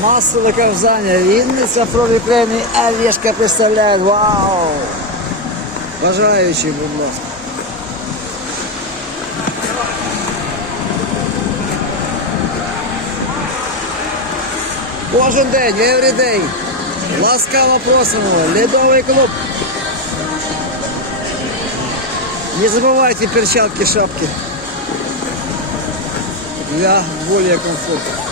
Масове ковзання. Вінниця про премії Олешка представляє. Вау! Бажаючи, будь ласка. Кожен день, every day. Ласкаво просимо. Ледовий клуб. Не забывайте перчатки, шапки. Для более комфорта.